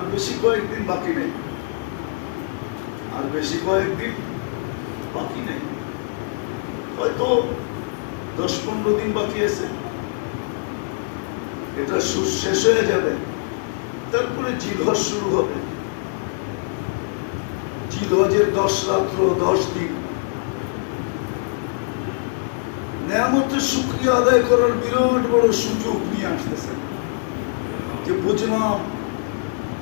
আর বেশি কয়েকদিন বাকি নেই, আর বেশি কয়েকদিন বাকি নেই, হয়তো 10-15 দিন বাকি আছে, এটা শেষ হয়ে যাবে। তারপরে জিলহজ শুরু হবে। জিলহজের 10 রাত্র 10 দিন নেয়ামতের শুকরিয়া আদায় করার বিরাট বড় সুযোগ নিয়ে আসতেছে। যে বুঝলাম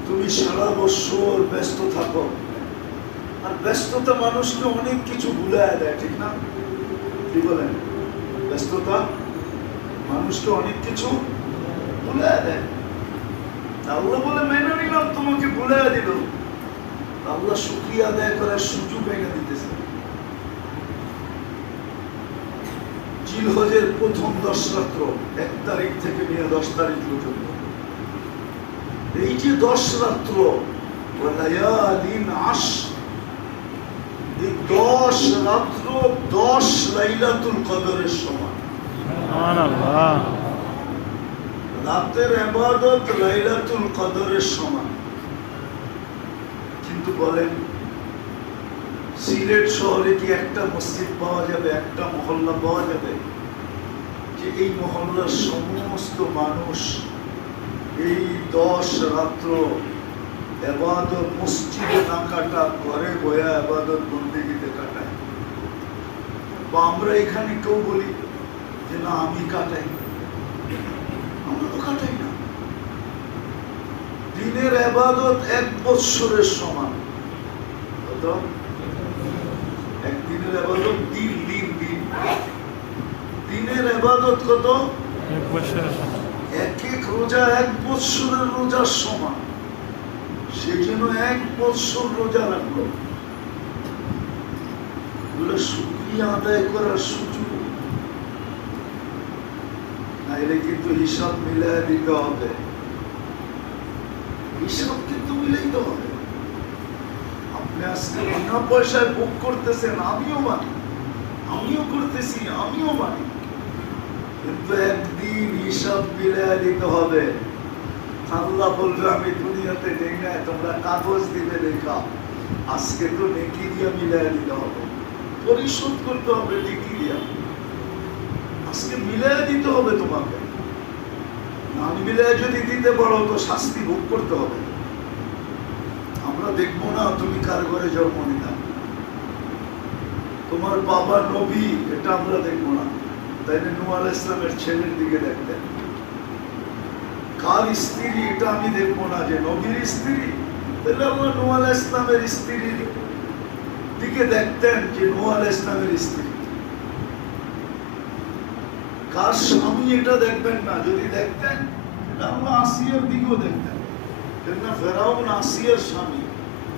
তুমি সারা বছর ব্যস্ত থাকো, আর ব্যস্ততা মানুষকে অনেক কিছু ভুলায় দেয়, ঠিক না? কি বলেন? ব্যস্ততা মানুষকে অনেক কিছু ভুলায় দেয়। আল্লাহ বলে মেনে নিলাম, তোমাকে ভুলায় দিল। আল্লাহ শুকরিয়া আদায় করার সুযোগ এনে দিতেছে। জিলহজের প্রথম 10 রাত্র 1 তারিখ থেকে নিয়ে 10 তারিখ পর্যন্ত, এই যে 10 রাত্র ওয়ালায়ালিন আশর, এই 10 রাত্র 10 লাইলাতুল কদরের সমান। সুবহানাল্লাহ। রাতের ইবাদত লাইলাতুল কদরের সমান। কিন্তু বলেন, সিলেট শহরে কি একটা মসজিদ পাওয়া যাবে, একটা মহল্লা পাওয়া যাবে যে এই মহল্লার সমস্ত মানুষ এই 10 রাত্র ইবাদত মসজিদে না কাটা, ঘরে বয়া ইবাদত বন্দেগীতে কাটায়? বা আমরা এখানে কেউ বলি যে না আমি কাটাই? আমরা তো কাটাই না। দিনের ইবাদত 1 বছরের সমান। কত? একদিনের ইবাদত দিন। দিনের ইবাদত কত? 1 বছরের সমান। এক রোজা 1 বছরের রোজার সমান। সে যেন 1 বছর রোজা রাখলো। শুকরিয়া আদায় করার সুযোগ। নাইলে কিন্তু হিসাব মিলাই দিতে হবে। হিসাব কিন্তু মিলাইতে হবে। আপনি আজকে বিনা পয়সায় ভোগ করতেছেন, আমিও মানি, আমিও করতেছি, আমিও মানি, কিন্তু একদিন হিসাব মিলাই দিতে হবে। আল্লাহ বলবে আমি দুনিয়াতে নেই না, তোমরা কাগজ দিবে দেখা, আজকে তো নেকি দিয়া মিলাই দিতে হবে, পরিশোধ করতে হবে নেকি দিয়া। আজকে মিলাই দিতে হবে তোমাকে। না মিলাই যদি দিতে পারো তো শাস্তি ভোগ করতে হবে। আমরা দেখবো না তুমি কার ঘরে জন্ম নিলাম, তোমার বাবা নবী, এটা আমরা দেখবো না। তাই না? নূহ আলাইহিস সালামের ছেলের দিকে দেখতেন। কার স্ত্রী এটা আমি দেখবো না, যে নবীর স্ত্রী, তাহলে আমরা নূহ আলাইহিস সালামের স্ত্রীর দিকে দেখতেন, যে নূহ আলাইহিস সালামের স্ত্রী। কার স্বামী এটা দেখবেন না, যদি দেখতেন আমরা আসিয়ার দিকেও দেখতেন। কেননা ফেরাউন আসিয়ার স্বামী,